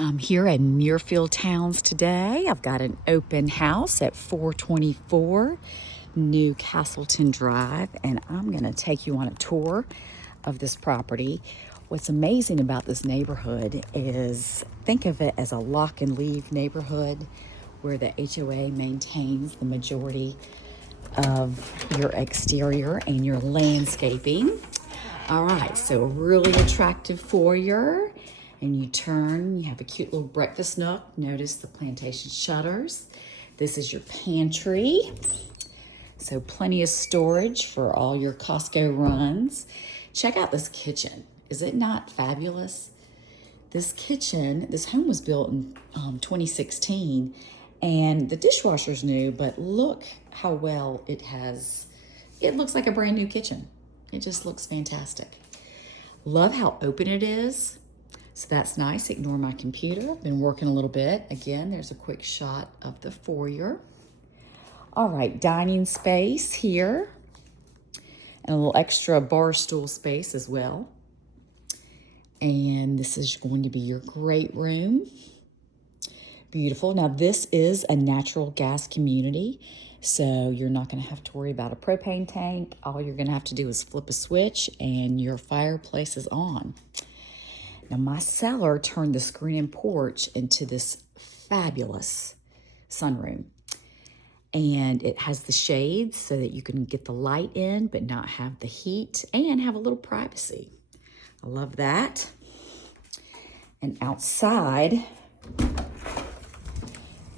I'm here at Muirfield Towns today. I've got an open house at 424 Newcastleton Drive, and I'm going to take you on a tour of this property. What's amazing about this neighborhood is, think of it as a lock and leave neighborhood where the HOA maintains the majority of your exterior and your landscaping. All right, so a really attractive foyer. And you turn, you have a cute little breakfast nook. Notice the plantation shutters. This is your pantry. So plenty of storage for all your Costco runs. Check out this kitchen. Is it not fabulous? This kitchen, this home was built in 2016, and the dishwasher's new, but look how well it has. It looks like a brand new kitchen. It just looks fantastic. Love how open it is. So that's nice. Ignore my computer. I've been working a little bit. Again, there's a quick shot of the foyer. All right, dining space here. And a little extra bar stool space as well. And this is going to be your great room. Beautiful. Now this is a natural gas community, so you're not going to have to worry about a propane tank. All you're going to have to do is flip a switch and your fireplace is on. Now my seller turned the screen and porch into this fabulous sunroom. And it has the shades so that you can get the light in but not have the heat and have a little privacy. I love that. And outside,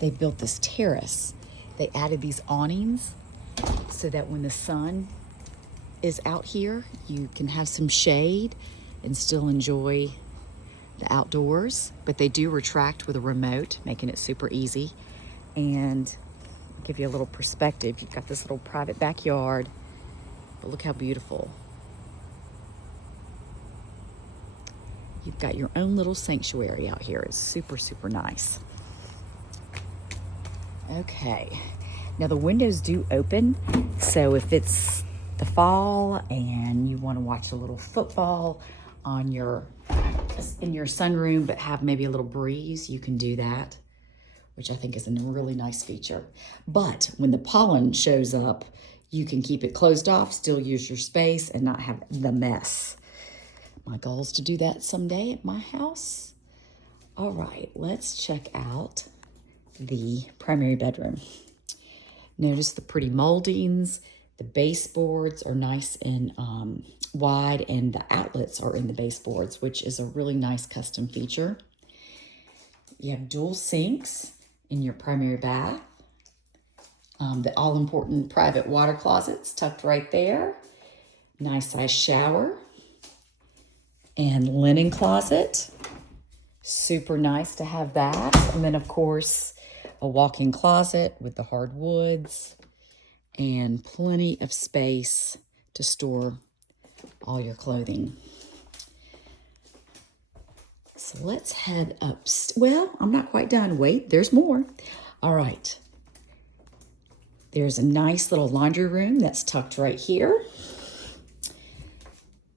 they built this terrace. They added these awnings so that when the sun is out here, you can have some shade and still enjoy the outdoors, but they do retract with a remote, making it super easy. And give you a little perspective. You've got this little private backyard, but look how beautiful. You've got your own little sanctuary out here. It's super, super nice. Okay, now the windows do open, so if it's the fall and you want to watch a little football on in your sunroom but have maybe a little breeze, you can do that, which I think is a really nice feature. But when the pollen shows up, you can keep it closed off, still use your space, and not have the mess. My goal is to do that someday at my house. All right, let's check out the primary bedroom. Notice the pretty moldings. The baseboards are nice and wide, and the outlets are in the baseboards, which is a really nice custom feature. You have dual sinks in your primary bath. The all-important private water closets tucked right there. Nice size shower. And linen closet. Super nice to have that. And then, of course, a walk-in closet with the hardwoods and plenty of space to store all your clothing. So let's head up. Well, I'm not quite done. Wait, there's more. All right. There's a nice little laundry room that's tucked right here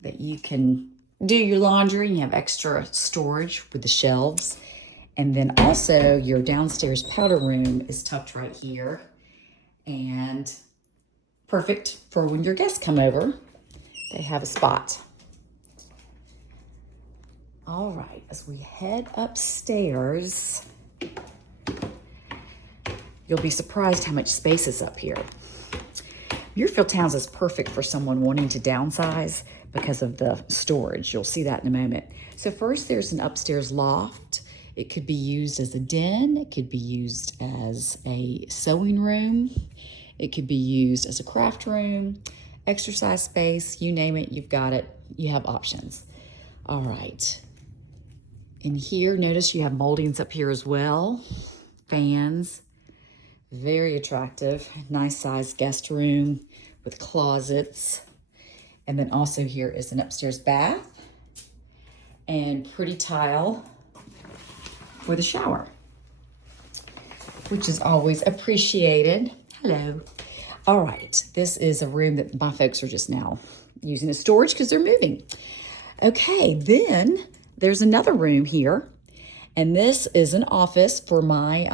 that you can do your laundry, and you have extra storage with the shelves. And then also your downstairs powder room is tucked right here, and perfect for when your guests come over. They have a spot. All right, as we head upstairs, you'll be surprised how much space is up here. Muirfield Towns is perfect for someone wanting to downsize because of the storage. You'll see that in a moment. So first, there's an upstairs loft. It could be used as a den. It could be used as a sewing room. It could be used as a craft room, exercise space, you name it, you've got it. You have options. All right. In here, notice you have moldings up here as well. Fans, very attractive. Nice sized guest room with closets. And then also here is an upstairs bath and pretty tile for the shower, which is always appreciated. Hello. All right, this is a room that my folks are just now using as storage because they're moving. Okay, then there's another room here, And this is an office for my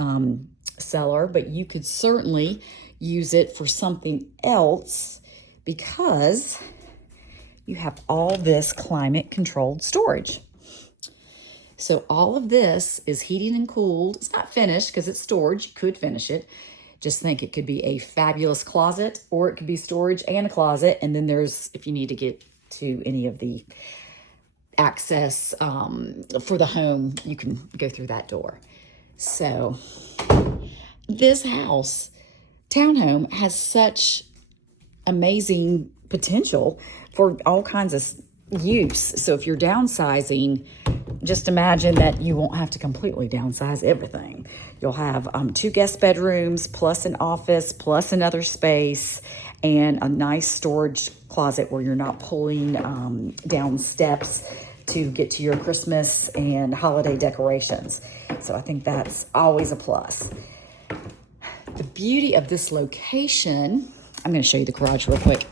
cellar, but you could certainly use it for something else because you have all this climate controlled storage. So all of this is heating and cooled. It's not finished because it's storage. You could finish it. Just think it could be a fabulous closet, or it could be storage and a closet. And then there's, if you need to get to any of the access for the home, you can go through that door. So this house, townhome, has such amazing potential for all kinds of use. So if you're downsizing, just imagine that you won't have to completely downsize everything. You'll have 2 guest bedrooms, plus an office, plus another space, and a nice storage closet where you're not pulling down steps to get to your Christmas and holiday decorations. So I think that's always a plus. The beauty of this location, I'm going to show you the garage real quick.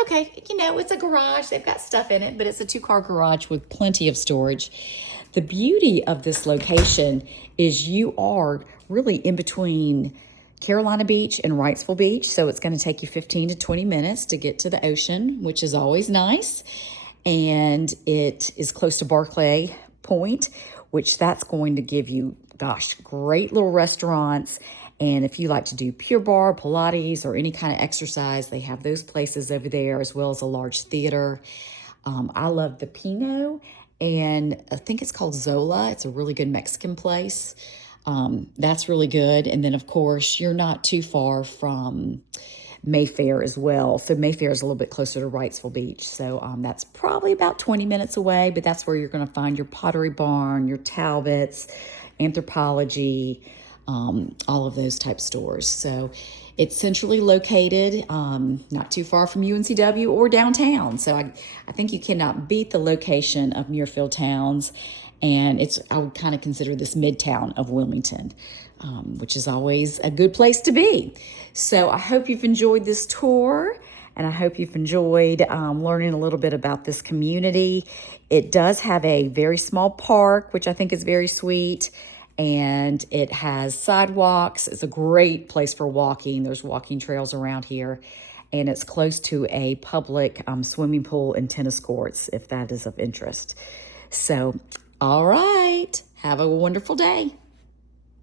Okay, you know, it's a garage. They've got stuff in it, but it's a 2-car garage with plenty of storage. The beauty of this location is you are really in between Carolina Beach and Wrightsville Beach. So it's going to take you 15 to 20 minutes to get to the ocean, which is always nice. And it is close to Barclay Point, which that's going to give you, gosh, great little restaurants. And if you like to do Pure Barre, Pilates, or any kind of exercise, they have those places over there, as well as a large theater. I love the Pinot, and I think it's called Zola. It's a really good Mexican place. That's really good. And then, of course, you're not too far from Mayfair as well. So Mayfair is a little bit closer to Wrightsville Beach. So that's probably about 20 minutes away, but that's where you're going to find your Pottery Barn, your Talbots, Anthropologie, all of those type stores. So it's centrally located, not too far from UNCW or downtown. So I think you cannot beat the location of Muirfield Towns. And I would kind of consider this Midtown of Wilmington, which is always a good place to be. So I hope you've enjoyed this tour, and I hope you've enjoyed learning a little bit about this community. It does have a very small park, which I think is very sweet. And it has sidewalks. It's a great place for walking. There's walking trails around here. And it's close to a public swimming pool and tennis courts, if that is of interest. So, all right. Have a wonderful day.